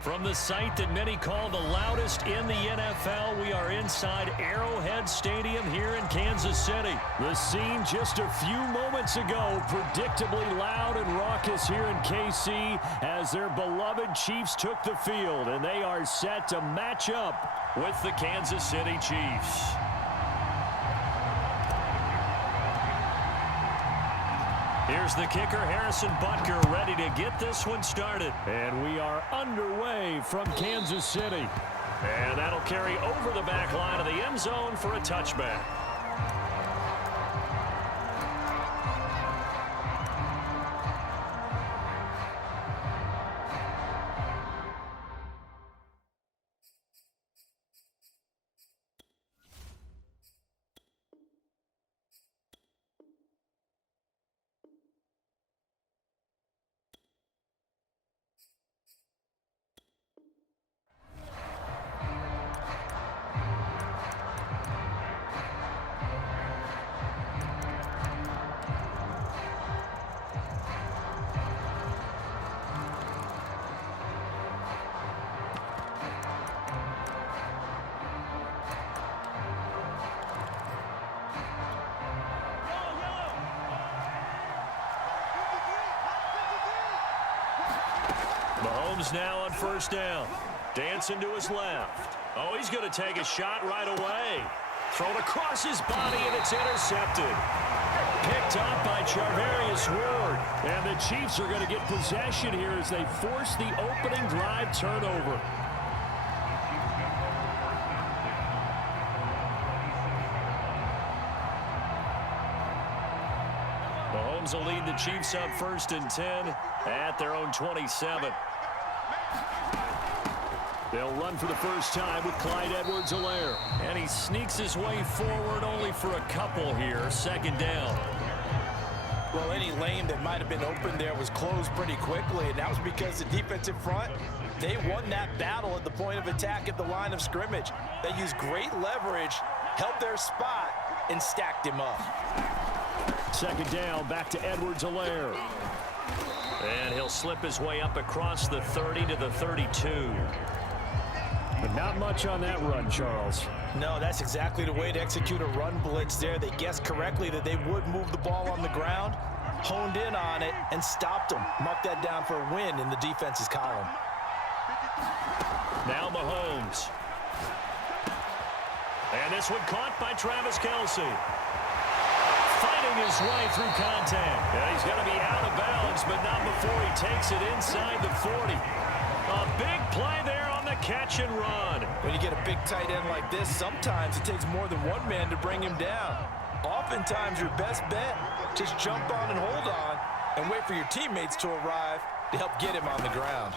From the site that many call the loudest in the NFL, we are inside Arrowhead Stadium here in Kansas City. The scene just a few moments ago, predictably loud and raucous here in KC as their beloved Chiefs took the field, and they are set to match up with the Kansas City Chiefs. Here's the kicker, Harrison Butker, ready to get this one started. And we are underway from Kansas City. And that'll carry over the back line of the end zone for a touchback. Mahomes now on first down. Dancing to his left. Oh, he's going to take a shot right away. Thrown across his body, and it's intercepted. Picked up by Charvarius Ward. And the Chiefs are going to get possession here as they force the opening drive turnover. Mahomes will lead the Chiefs up 1st and 10 at their own 27. They'll run for the first time with Clyde Edwards-Helaire. And he sneaks his way forward only for a couple here. 2nd down. Well, any lane that might have been open there was closed pretty quickly, and that was because the defensive front, they won that battle at the point of attack at the line of scrimmage. They used great leverage, held their spot, and stacked him up. 2nd down, back to Edwards-Helaire. And he'll slip his way up across the 30 to the 32. But not much on that run, Charles. No, that's exactly the way to execute a run blitz there. They guessed correctly that they would move the ball on the ground, honed in on it, and stopped them. Mark that down for a win in the defense's column. Now Mahomes. And this one caught by Travis Kelce. Fighting his way through contact. And he's going to be out of bounds, but not before he takes it inside the 40. A big play there on the catch and run. When you get a big tight end like this, sometimes it takes more than one man to bring him down. Oftentimes, your best bet, just jump on and hold on and wait for your teammates to arrive to help get him on the ground.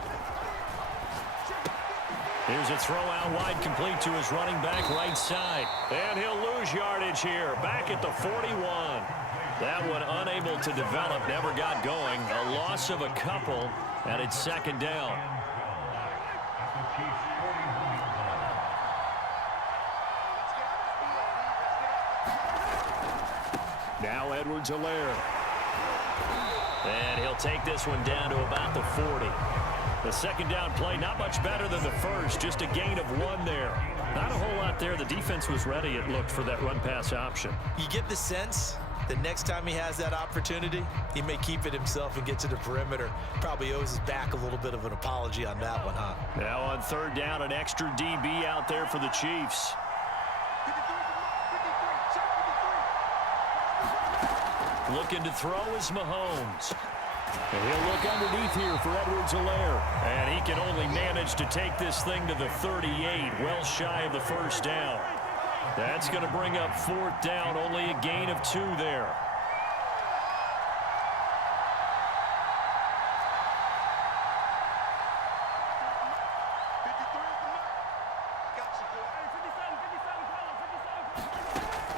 Here's a throw out wide, complete to his running back right side. And he'll lose yardage here, back at the 41. That one unable to develop, never got going. A loss of a couple, and it's 2nd down. Now Edwards-Helaire. And he'll take this one down to about the 40. The 2nd down play, not much better than the first, just a gain of 1 there. Not a whole lot there. The defense was ready, it looked, for that run-pass option. You get the sense that next time he has that opportunity, he may keep it himself and get to the perimeter. Probably owes his back a little bit of an apology on that one, huh? Now on 3rd down, an extra DB out there for the Chiefs. Looking to throw is Mahomes. And he'll look underneath here for Edwards-Helaire. And he can only manage to take this thing to the 38, well shy of the 1st down. That's going to bring up 4th down, only a gain of 2 there.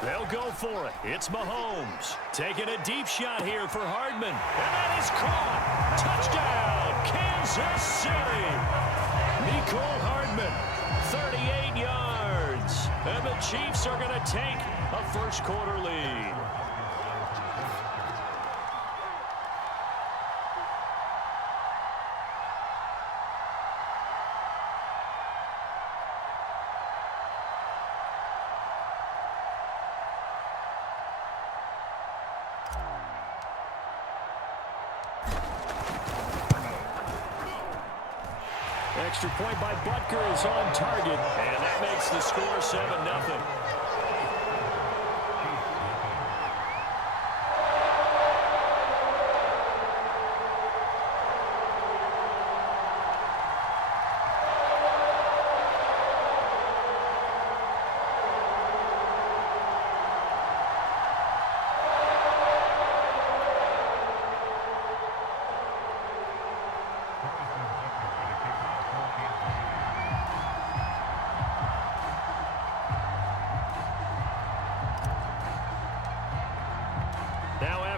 They'll go for it. It's Mahomes. Taking a deep shot here for Hardman. And that is caught. Touchdown, Kansas City. Mecole Hardman, 38 yards. And the Chiefs are going to take a 1st quarter lead. Extra point by Butker is on target, and that makes the score 7-0.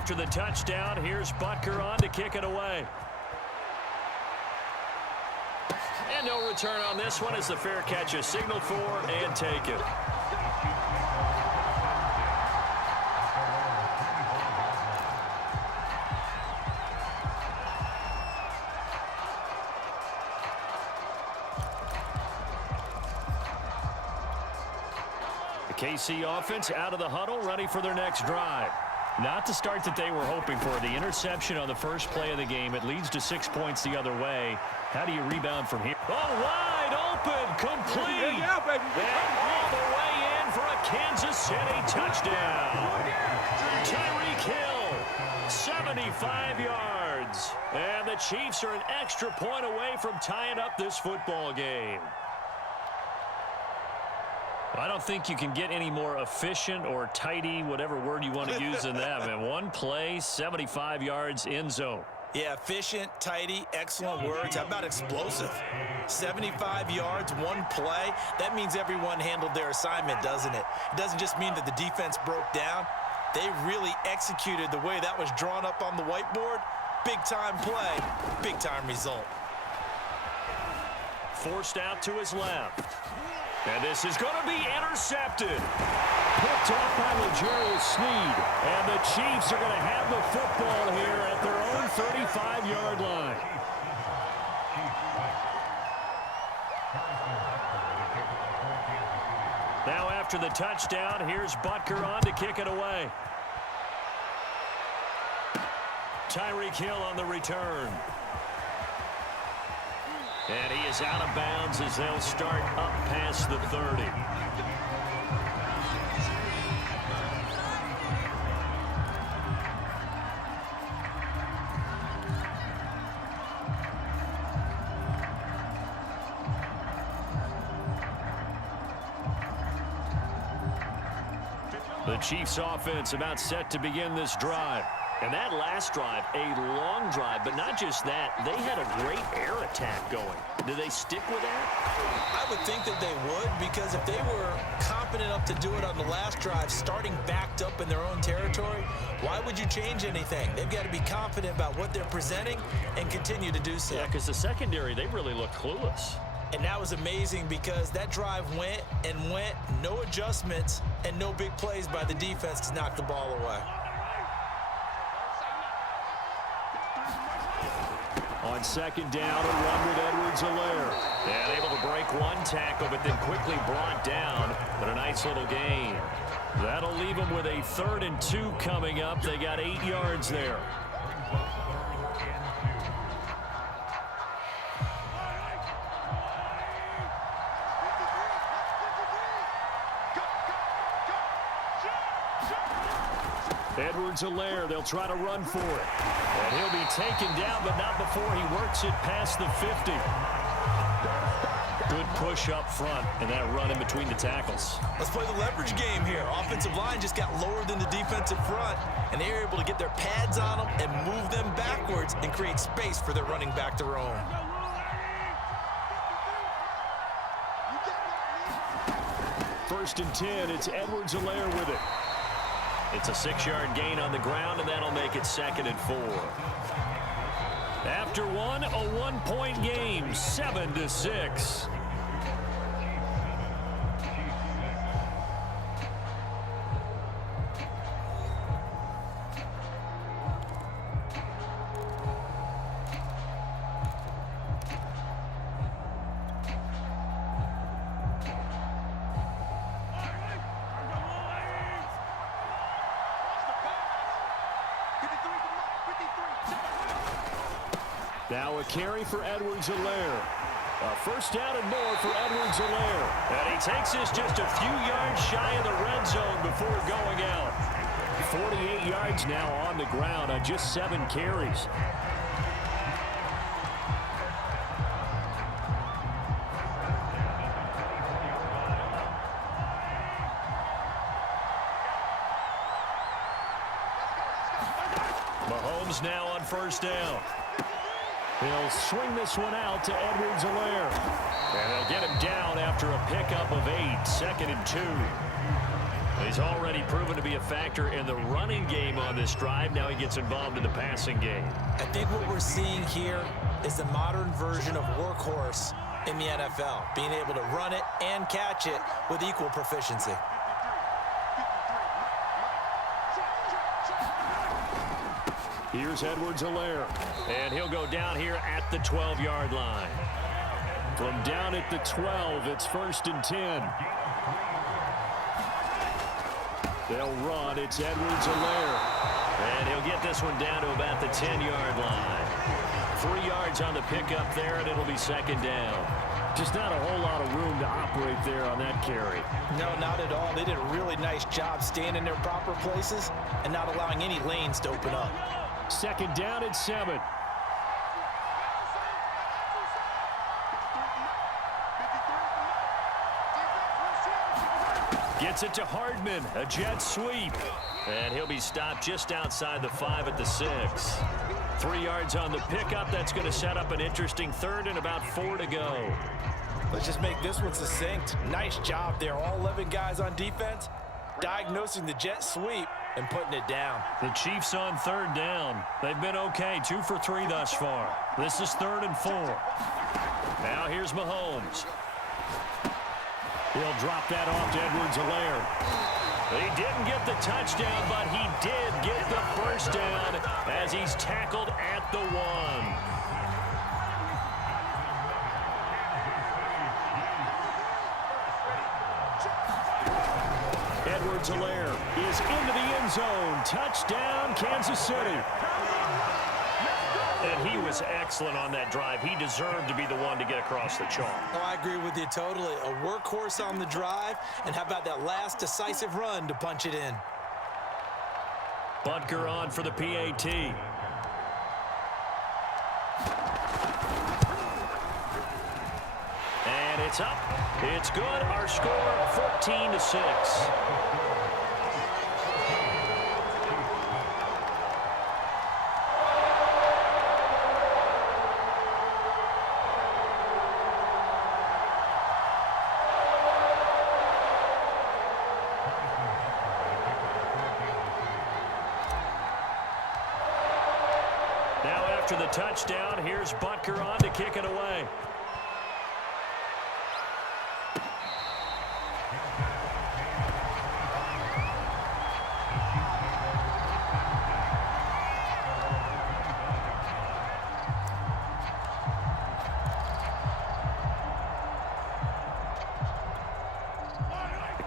After the touchdown, here's Butker on to kick it away. And no return on this one as the fair catch is signaled for and taken. The KC offense out of the huddle, ready for their next drive. Not the start that they were hoping for. The interception on the first play of the game. It leads to 6 points the other way. How do you rebound from here? Oh, wide open, complete. Yeah, baby. And all the way in for a Kansas City touchdown. Tyreek Hill, 75 yards. And the Chiefs are an extra point away from tying up this football game. I don't think you can get any more efficient or tidy, whatever word you want to use in that. Man, one play, 75 yards, end zone. Yeah, efficient, tidy, excellent words. How about explosive? 75 yards, one play. That means everyone handled their assignment, doesn't it? It doesn't just mean that the defense broke down. They really executed the way that was drawn up on the whiteboard. Big-time play, big-time result. Forced out to his left. And this is going to be intercepted. Picked off by L'Jarius Sneed. And the Chiefs are going to have the football here at their own 35-yard line. Now after the touchdown, here's Butker on to kick it away. Tyreek Hill on the return. And he is out of bounds as they'll start up past the 30. The Chiefs offense about set to begin this drive. And that last drive, a long drive, but not just that, they had a great air attack going. Do they stick with that? I would think that they would, because if they were confident enough to do it on the last drive, starting backed up in their own territory, why would you change anything? They've got to be confident about what they're presenting and continue to do so. Yeah, because the secondary, they really looked clueless. And that was amazing because that drive went and went, no adjustments, and no big plays by the defense to knock the ball away. On second down, a run with Edwards-Helaire. And able to break one tackle, but then quickly brought down. But a nice little gain. That'll leave them with a 3rd and 2 coming up. They got 8 yards there. Edwards-Helaire, they'll try to run for it. And he'll be taken down, but not before he works it past the 50. Good push up front, and that run in between the tackles. Let's play the leverage game here. Offensive line just got lower than the defensive front, and they were able to get their pads on them and move them backwards and create space for their running back to roam. First and 10, it's Edwards-Helaire with it. It's a 6-yard gain on the ground, and that'll make it 2nd and 4. After one, a 1-point game, 7-6. Now a carry for Edwards-Helaire. A first down and more for Edwards-Helaire. And he takes this just a few yards shy of the red zone before going out. 48 yards now on the ground on just 7 carries. Mahomes now on first down. He'll swing this one out to Edwards-Helaire. And they'll get him down after a pickup of 8, 2nd and 2. He's already proven to be a factor in the running game on this drive. Now he gets involved in the passing game. I think what we're seeing here is the modern version of workhorse in the NFL, being able to run it and catch it with equal proficiency. Here's Edwards-Helaire, and he'll go down here at the 12-yard line. From down at the 12, it's 1st and 10. They'll run. It's Edwards-Helaire. And he'll get this one down to about the 10-yard line. 3 yards on the pickup there, and it'll be 2nd down. Just not a whole lot of room to operate there on that carry. No, not at all. They did a really nice job staying in their proper places and not allowing any lanes to open up. 2nd down and 7. Gets it to Hardman, a jet sweep. And he'll be stopped just outside the 5 at the 6. 3 yards on the pickup. That's going to set up an interesting 3rd and about 4 to go. Let's just make this one succinct. Nice job there. All 11 guys on defense diagnosing the jet sweep and putting it down. The Chiefs on 3rd down. They've been okay, 2 for 3 thus far. This is 3rd and 4. Now here's Mahomes. He'll drop that off to Edwards-Helaire. He didn't get the touchdown, but he did get the first down as he's tackled at the 1. Edwards-Helaire is into the end zone. Touchdown, Kansas City. And he was excellent on that drive. He deserved to be the one to get across the chalk. Oh, I agree with you totally. A workhorse on the drive, and how about that last decisive run to punch it in? Butker on for the PAT. And it's up. It's good. Our score, 14-6. Now after the touchdown, here's Butker on to kick it away.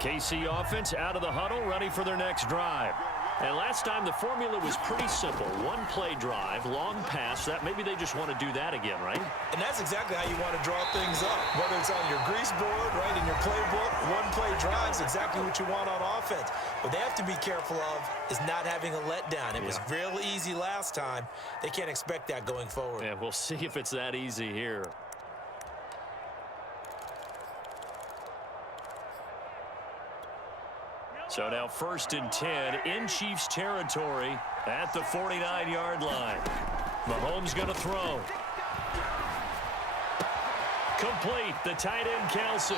KC offense out of the huddle, ready for their next drive. And last time the formula was pretty simple. One play drive, long pass. That maybe they just want to do that again, right? And that's exactly how you want to draw things up. Whether it's on your grease board, right, in your playbook, one play drives exactly what you want on offense. What they have to be careful of is not having a letdown. It was real easy last time. They can't expect that going forward. Yeah, we'll see if it's that easy here. So now 1st and 10 in Chiefs territory at the 49-yard line. Mahomes going to throw. Complete, the tight end Kelsey.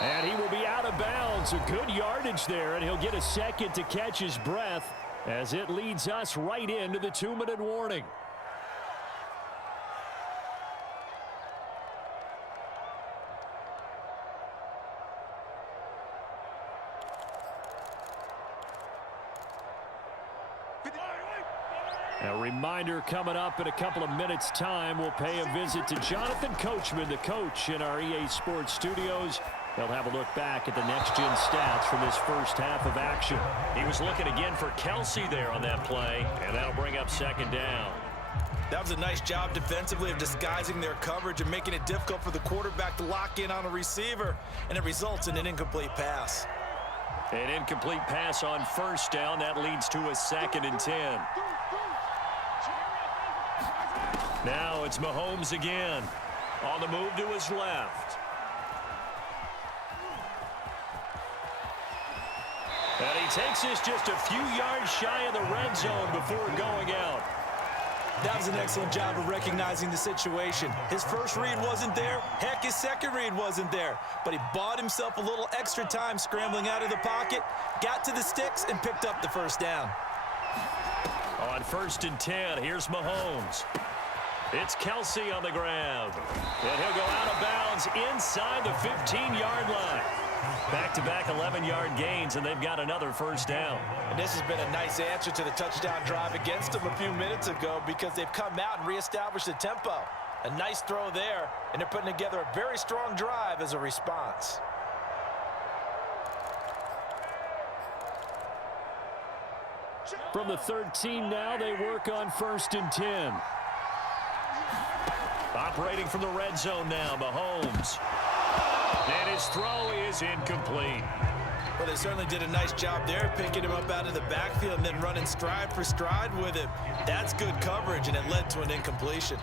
And he will be out of bounds. A good yardage there, and he'll get a second to catch his breath as it leads us right into the 2-minute warning. A reminder coming up in a couple of minutes' time. We'll pay a visit to Jonathan Coachman, the coach in our EA Sports studios. They'll have a look back at the next-gen stats from this first half of action. He was looking again for Kelsey there on that play, and that'll bring up 2nd down. That was a nice job defensively of disguising their coverage and making it difficult for the quarterback to lock in on a receiver, and it results in an incomplete pass. An incomplete pass on first down. That leads to a 2nd and 10. Now it's Mahomes again. On the move to his left. And he takes this just a few yards shy of the red zone before going out. That was an excellent job of recognizing the situation. His first read wasn't there. Heck, his second read wasn't there. But he bought himself a little extra time scrambling out of the pocket, got to the sticks, and picked up the first down. On 1st and 10, here's Mahomes. It's Kelsey on the grab. And he'll go out of bounds inside the 15-yard line. Back-to-back 11-yard gains, and they've got another first down. And this has been a nice answer to the touchdown drive against them a few minutes ago because they've come out and reestablished the tempo. A nice throw there, and they're putting together a very strong drive as a response. From the 13 now, they work on 1st and 10. Operating from the red zone now, Mahomes. And his throw is incomplete. Well, they certainly did a nice job there, picking him up out of the backfield and then running stride for stride with him. That's good coverage, and it led to an incompletion.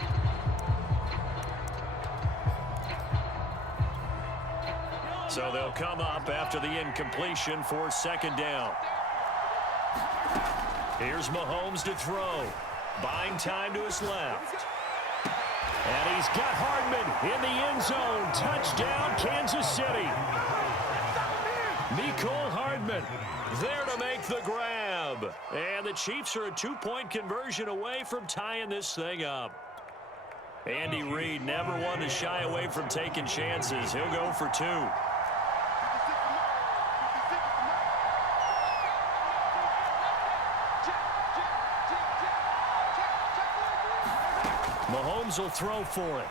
So they'll come up after the incompletion for 2nd down. Here's Mahomes to throw. Buying time to his left. And he's got Hardman in the end zone. Touchdown, Kansas City. Mecole Hardman there to make the grab. And the Chiefs are a 2-point conversion away from tying this thing up. Andy Reid never one to shy away from taking chances. He'll go for 2. Mahomes will throw for it.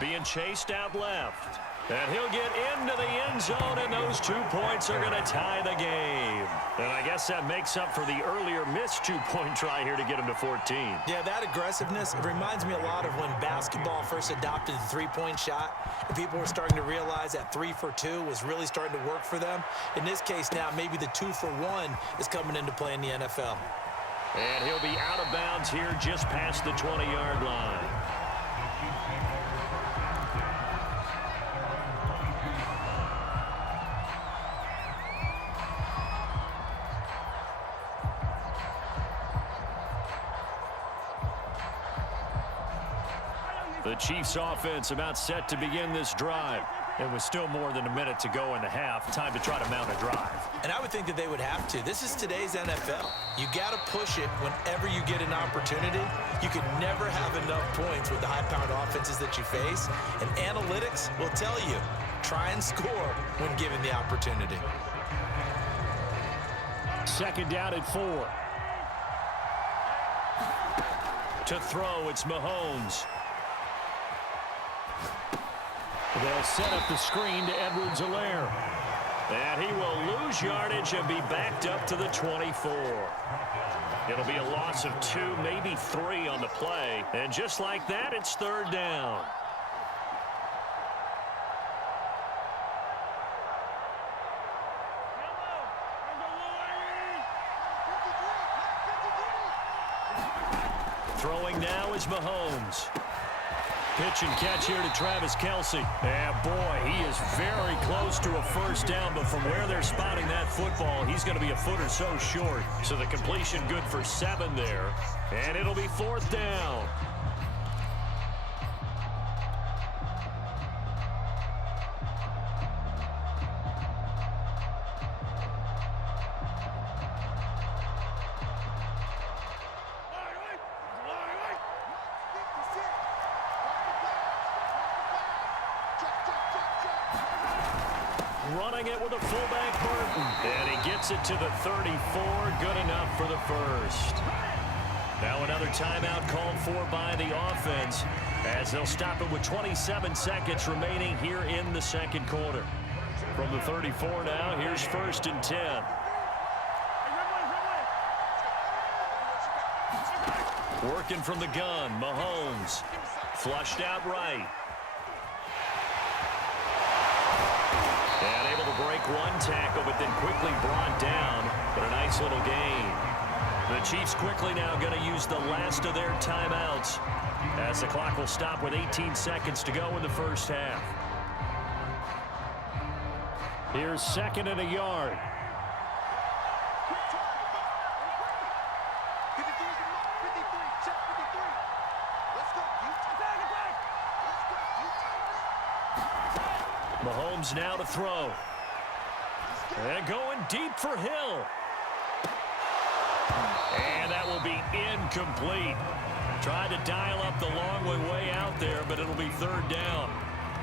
Being chased out left. And he'll get into the end zone, and those 2 points are going to tie the game. And I guess that makes up for the earlier missed 2-point try here to get him to 14. Yeah, that aggressiveness, it reminds me a lot of when basketball first adopted the three-point shot, and people were starting to realize that 3 for 2 was really starting to work for them. In this case now, maybe the 2 for 1 is coming into play in the NFL. And he'll be out of bounds here just past the 20-yard line. The Chiefs offense about set to begin this drive. It was still more than a minute to go in the half. Time to try to mount a drive. And I would think that they would have to. This is today's NFL. You got to push it whenever you get an opportunity. You can never have enough points with the high-powered offenses that you face. And analytics will tell you, try and score when given the opportunity. 2nd down and 4. To throw, it's Mahomes. They'll set up the screen to Edwards-Helaire. And he will lose yardage and be backed up to the 24. It'll be a loss of 2, maybe 3 on the play. And just like that, it's 3rd down. Throwing now is Mahomes. Pitch and catch here to Travis Kelce. And boy, he is very close to a first down, but from where they're spotting that football, he's going to be a foot or so short. So the completion good for 7 there. And it'll be 4th down. Running it with a fullback, Burton. And he gets it to the 34. Good enough for the first. Now another timeout called for by the offense as they'll stop it with 27 seconds remaining here in the second quarter. From the 34 now, here's 1st and 10. Working from the gun, Mahomes. Flushed out right. And able to break one tackle, but then quickly brought down. But a nice little gain. The Chiefs quickly now going to use the last of their timeouts, as the clock will stop with 18 seconds to go in the first half. Here's 2nd and a yard. Mahomes now to throw. And going deep for Hill. And that will be incomplete. Tried to dial up the long way out there, but it'll be 3rd down.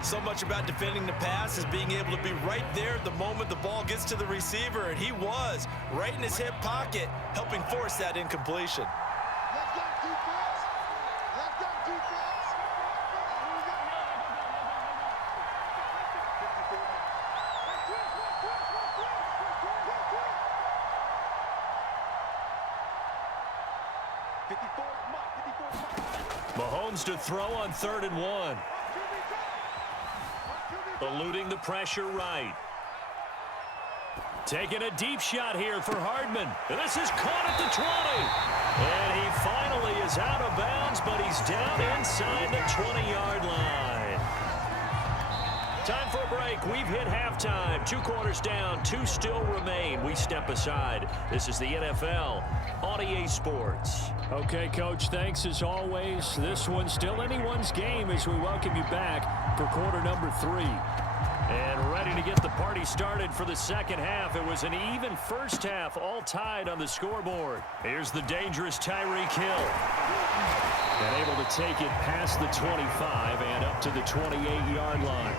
So much about defending the pass is being able to be right there at the moment the ball gets to the receiver, and he was right in his hip pocket, helping force that incompletion. Mahomes to throw on 3rd and 1. Eluding the pressure right. Taking a deep shot here for Hardman. This is caught at the 20. And he finally is out of bounds, but he's down inside the 20-yard line. Time for a break. We've hit halftime. 2 quarters down, 2 still remain. We step aside. This is the NFL on EA Sports. Okay, Coach, thanks as always. This one's still anyone's game as we welcome you back for quarter number 3. And ready to get the party started for the second half. It was an even first half, all tied on the scoreboard. Here's the dangerous Tyreek Hill. And able to take it past the 25 and up to the 28-yard line.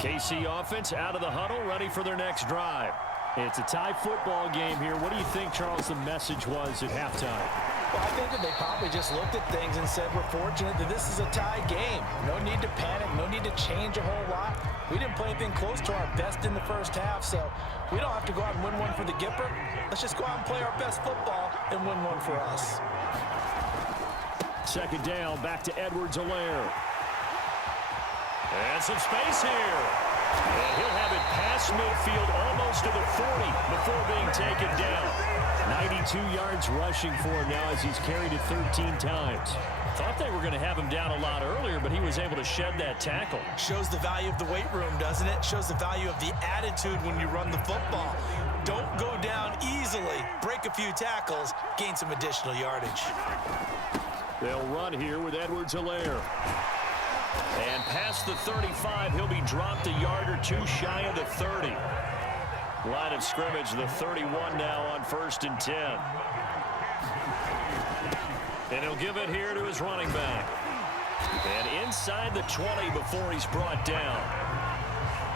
KC offense out of the huddle, ready for their next drive. It's a tie football game here. What do you think, Charles, the message was at halftime? Well, I think that they probably just looked at things and said, we're fortunate that this is a tie game. No need to panic, no need to change a whole lot. We didn't play anything close to our best in the first half, so we don't have to go out and win one for the Gipper. Let's just go out and play our best football and win one for us. 2nd down, back to Edwards-Helaire. And some space here. And he'll have it past midfield almost to the 40 before being taken down. 92 yards rushing for him now as he's carried it 13 times. Thought they were going to have him down a lot earlier, but he was able to shed that tackle. Shows the value of the weight room, doesn't it? Shows the value of the attitude when you run the football. Don't go down easily. Break a few tackles, gain some additional yardage. They'll run here with Edwards-Helaire. And past the 35, he'll be dropped a yard or 2 shy of the 30. Line of scrimmage, the 31 now on 1st and 10. And he'll give it here to his running back. And inside the 20 before he's brought down.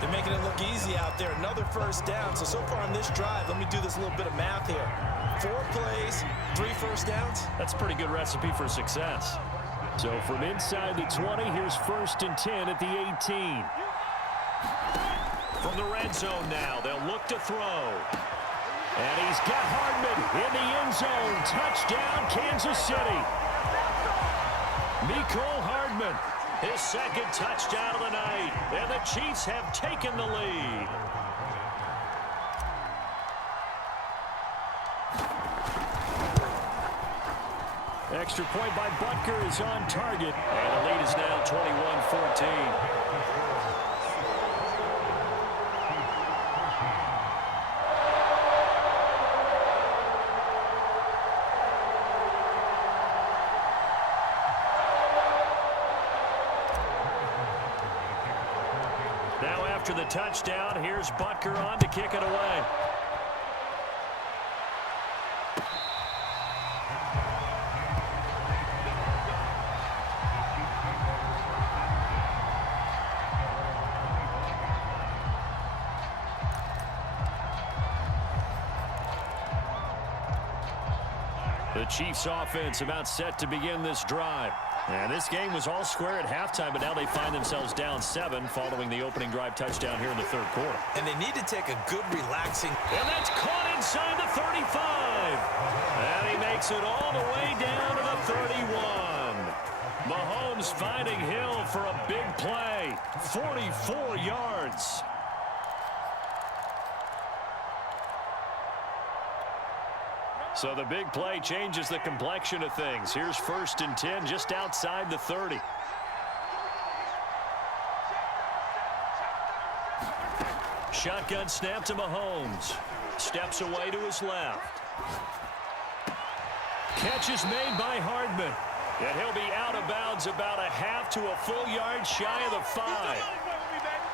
They're making it look easy out there. Another first down. So far on this drive, let me do this little bit of math here. 4 plays, 3 first downs. That's a pretty good recipe for success. So from inside the 20, here's 1st and 10 at the 18. From the red zone now, they'll look to throw. And he's got Hardman in the end zone. Touchdown, Kansas City. Mecole Hardman, his 2nd touchdown of the night. And the Chiefs have taken the lead. Extra point by Butker is on target. And the lead is now 21-14. Now after the touchdown, here's Butker on to kick it away. The Chiefs offense about set to begin this drive. And this game was all square at halftime, but now they find themselves down 7 following the opening drive touchdown here in the third quarter. And they need to take a good relaxing. And that's caught inside the 35. And he makes it all the way down to the 31. Mahomes finding Hill for a big play. 44 yards. So the big play changes the complexion of things. Here's 1st and 10 just outside the 30. Shotgun snap to Mahomes. Steps away to his left. Catch is made by Hardman. And he'll be out of bounds about a half to a full yard shy of the 5.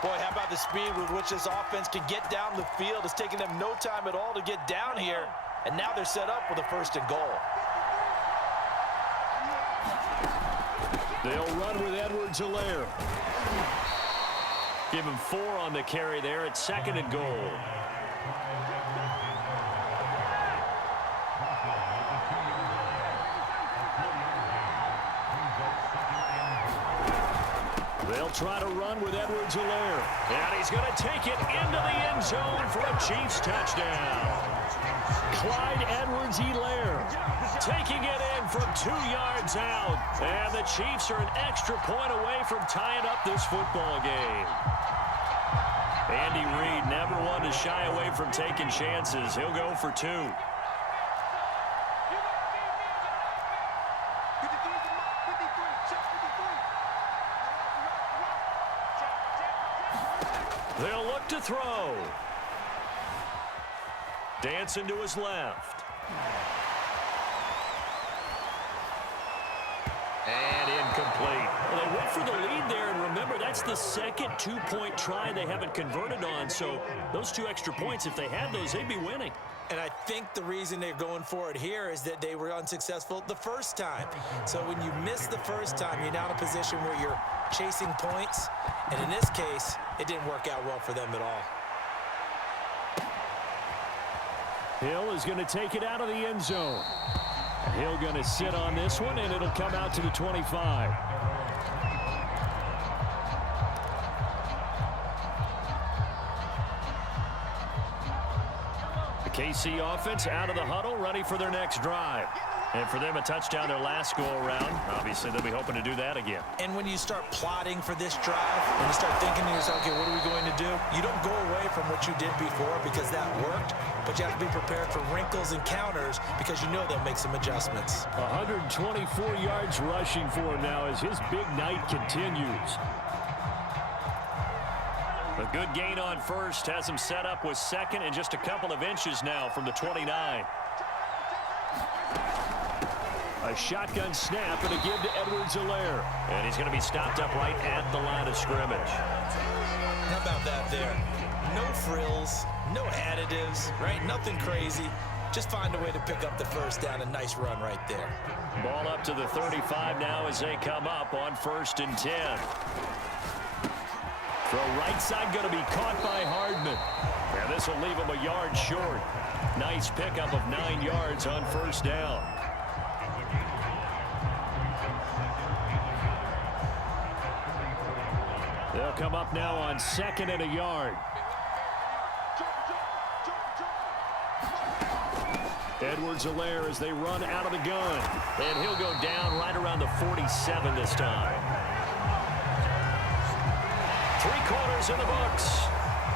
Boy, how about the speed with which this offense can get down the field? It's taking them no time at all to get down here. And now they're set up with a 1st and goal. They'll run with Edwards-Helaire. Give him 4 on the carry there at 2nd and goal. They'll try to run with Edwards-Helaire. And he's going to take it into the end zone for a Chiefs touchdown. Clyde Edwards-Helaire taking it in from 2 yards out. And the Chiefs are an extra point away from tying up this football game. Andy Reid never one to shy away from taking chances. He'll go for 2. They'll look to throw. Dancing to his left. And incomplete. Well, they went for the lead there, and remember, that's the second 2-point try they haven't converted on, so those 2 extra points, if they had those, they'd be winning. And I think the reason they're going for it here is that they were unsuccessful the first time. So when you miss the first time, you're now in a position where you're chasing points. And in this case, it didn't work out well for them at all. Hill is going to take it out of the end zone. Hill going to sit on this one, and it'll come out to the 25. The KC offense out of the huddle, ready for their next drive. And for them, a touchdown their last go-around. Obviously, they'll be hoping to do that again. And when you start plotting for this drive, when you start thinking to yourself, okay, what are we going to do? You don't go away from what you did before because that worked, but you have to be prepared for wrinkles and counters because you know they'll make some adjustments. 124 yards rushing for him now as his big night continues. A good gain on 1st has him set up with 2nd and just a couple of inches now from the 29. A shotgun snap and a give to Edwards-Helaire. And he's going to be stopped up right at the line of scrimmage. How about that there? No frills, no additives, right? Nothing crazy. Just find a way to pick up the 1st down. A nice run right there. Ball up to the 35 now as they come up on 1st and 10. Throw right side going to be caught by Hardman. And this will leave him a yard short. Nice pickup of 9 yards on 1st down. They'll come up now on 2nd and a yard. Edwards-Helaire as they run out of the gun. And he'll go down right around the 47 this time. 3 quarters in the books.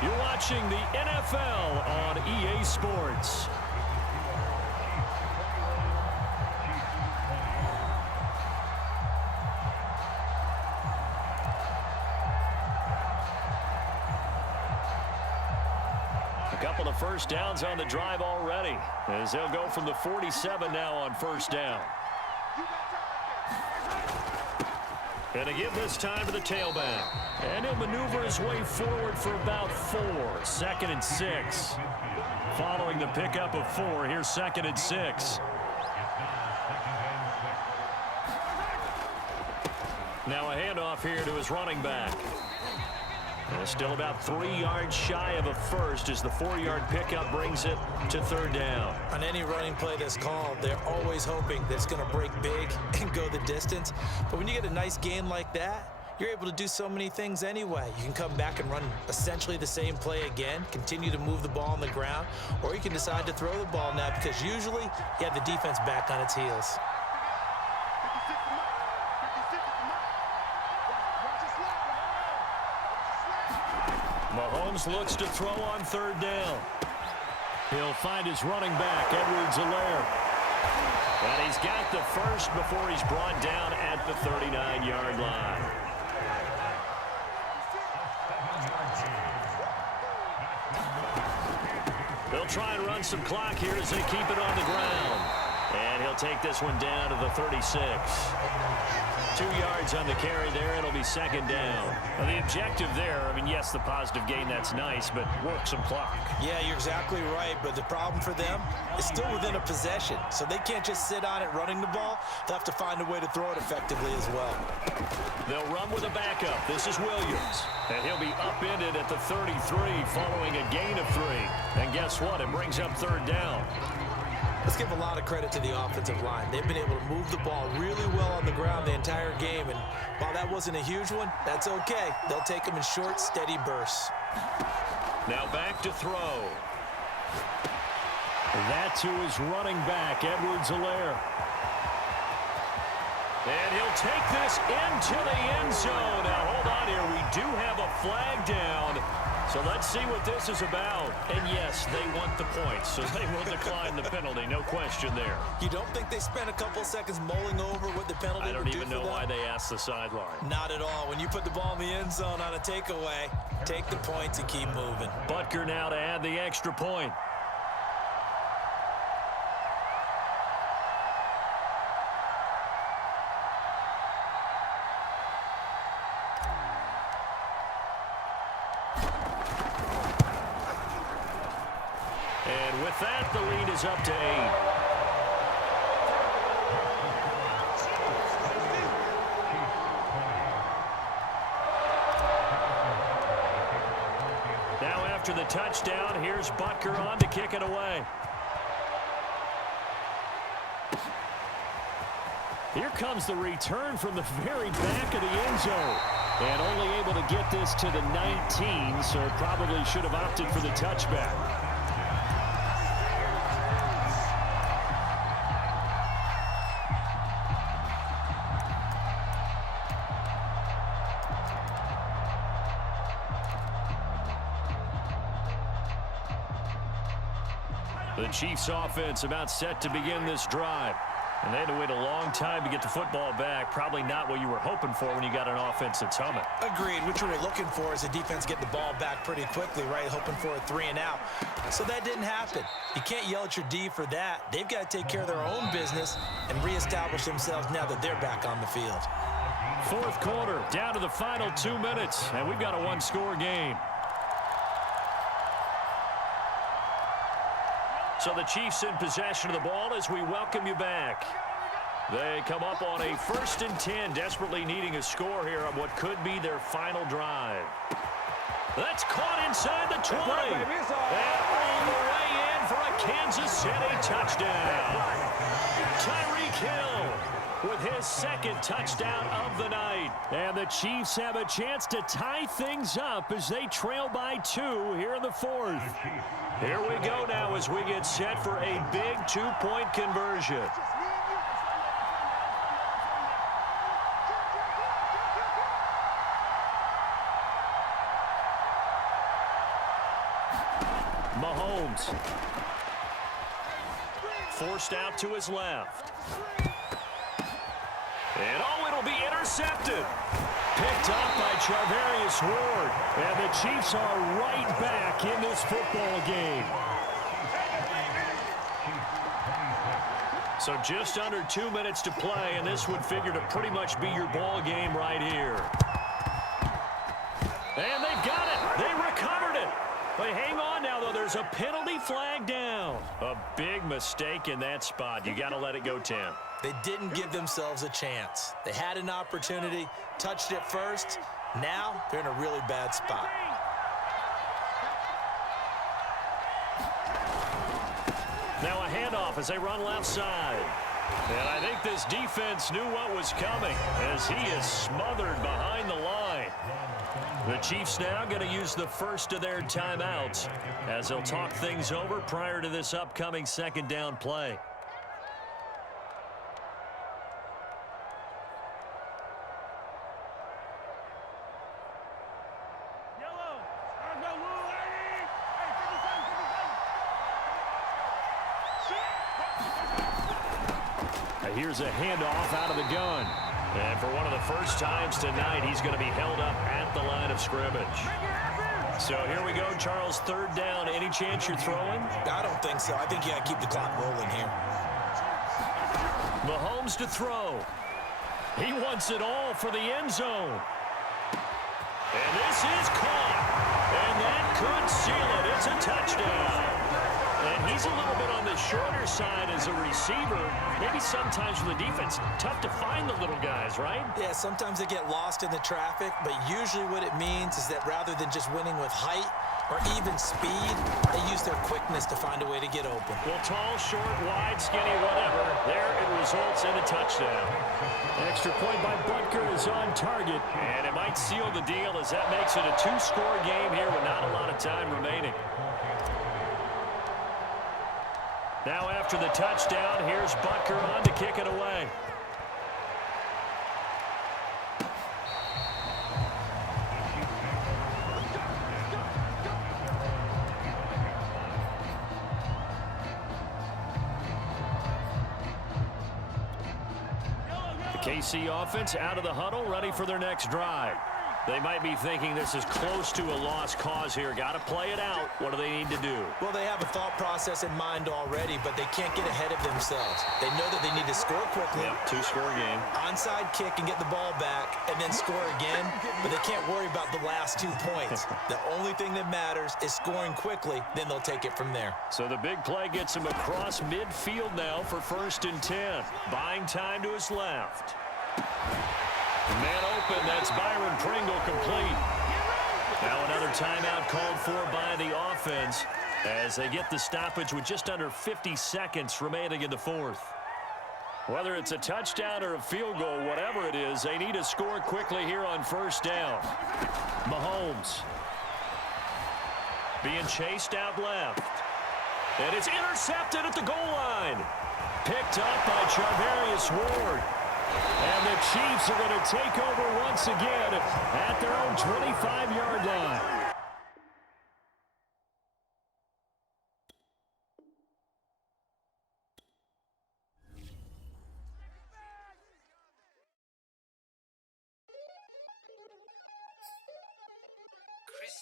You're watching the NFL on EA Sports. A couple of 1st downs on the drive already as they'll go from the 47 now on 1st down. And a give this time to the tailback. And he'll maneuver his way forward for about 4. 2nd and 6. Following the pickup of 4, here's 2nd and 6. Now a handoff here to his running back. And still about 3 yards shy of a first as the 4-yard pickup brings it to third down. On any running play that's called, they're always hoping that it's going to break big and go the distance. But when you get a nice gain like that, you're able to do so many things anyway. You can come back and run essentially the same play again, continue to move the ball on the ground, or you can decide to throw the ball now because usually you have the defense back on its heels. Mahomes looks to throw on third down. He'll find his running back, Edwards-Helaire. And he's got the first before he's brought down at the 39-yard line. They'll try and run some clock here as they keep it on the ground. And he'll take this one down to the 36. 2 yards on the carry there. It'll be second down. Well, the objective there, I mean, yes, the positive gain, that's nice, but work some clock. Yeah, you're exactly right, but the problem for them is still within a possession, so they can't just sit on it running the ball. They'll have to find a way to throw it effectively as well. They'll run with a backup. This is Williams, and he'll be upended at the 33 following a gain of 3. And guess what? It brings up third down. Let's give a lot of credit to the offensive line. They've been able to move the ball really well on the ground the entire game, and while that wasn't a huge one, that's okay. They'll take them in short, steady bursts. Now back to throw. That to his running back, Edwards-Helaire. And he'll take this into the end zone. Now hold on here. We do have a flag down. So let's see what this is about. And yes, they want the points, so they will decline the penalty. No question there. You don't think they spent a couple seconds mulling over what the penalty would do for them? I don't even know why they asked the sideline. Not at all. When you put the ball in the end zone on a takeaway, take the points and keep moving. Butker now to add the extra point. And with that, the lead is up to 8. Now after the touchdown, here's Butker on to kick it away. Here comes the return from the very back of the end zone. And only able to get this to the 19, so probably should have opted for the touchback. The Chiefs offense about set to begin this drive. And they had to wait a long time to get the football back. Probably not what you were hoping for when you got an offense that's humming. Agreed. What you were looking for is the defense get the ball back pretty quickly, right? Hoping for a 3 and out. So that didn't happen. You can't yell at your D for that. They've got to take care of their own business and reestablish themselves now that they're back on the field. Fourth quarter, down to the final 2 minutes, and we've got a one-score game. So the Chiefs in possession of the ball as we welcome you back. They come up on a 1st and 10, desperately needing a score here on what could be their final drive. That's caught inside the 20. And all the way in for a Kansas City touchdown. Tyreek Hill with his 2nd touchdown of the night. And the Chiefs have a chance to tie things up as they trail by 2 here in the 4th. Here we go now as we get set for a big 2-point conversion. Mahomes forced out to his left. And oh, it'll be intercepted. Picked up by Charvarius Ward. And the Chiefs are right back in this football game. So just under 2 minutes to play, and this would figure to pretty much be your ball game right here. And they've got it. They recovered it. But hang on now, though. There's a penalty flag down. A big mistake in that spot. You got to let it go, Tim. They didn't give themselves a chance. They had an opportunity, touched it first. Now they're in a really bad spot. Now a handoff as they run left side. And I think this defense knew what was coming as he is smothered behind the line. The Chiefs now going to use the first of their timeouts as they'll talk things over prior to this upcoming second down play. Here's a handoff out of the gun. And for one of the first times tonight, he's going to be held up at the line of scrimmage. So here we go, Charles, third down. Any chance you're throwing? I don't think so. I think you got to keep the clock rolling here. Mahomes to throw. He wants it all for the end zone. And this is caught. And that could seal it. It's a touchdown. And he's a little bit on the shorter side as a receiver. Maybe sometimes for the defense, tough to find the little guys, right? Yeah, sometimes they get lost in the traffic, but usually what it means is that rather than just winning with height or even speed, they use their quickness to find a way to get open. Well, tall, short, wide, skinny, whatever, there it results in a touchdown. Extra point by Butker is on target, and it might seal the deal as that makes it a two-score game here with not a lot of time remaining. Now after the touchdown, here's Butker on to kick it away. The KC offense out of the huddle, ready for their next drive. They might be thinking this is close to a lost cause here. Got to play it out. What do they need to do? Well, they have a thought process in mind already, but they can't get ahead of themselves. They know that they need to score quickly. Yep, two-score game. Onside kick and get the ball back and then score again, but they can't worry about the last 2 points. The only thing that matters is scoring quickly, then they'll take it from there. So the big play gets him across midfield now for 1st and 10. Buying time to his left. Man open, that's Byron Pringle complete. Now another timeout called for by the offense as they get the stoppage with just under 50 seconds remaining in the fourth. Whether it's a touchdown or a field goal, whatever it is, they need to score quickly here on 1st down. Mahomes being chased out left. And it's intercepted at the goal line. Picked up by Charvarius Ward. And the Chiefs are going to take over once again at their own 25-yard line.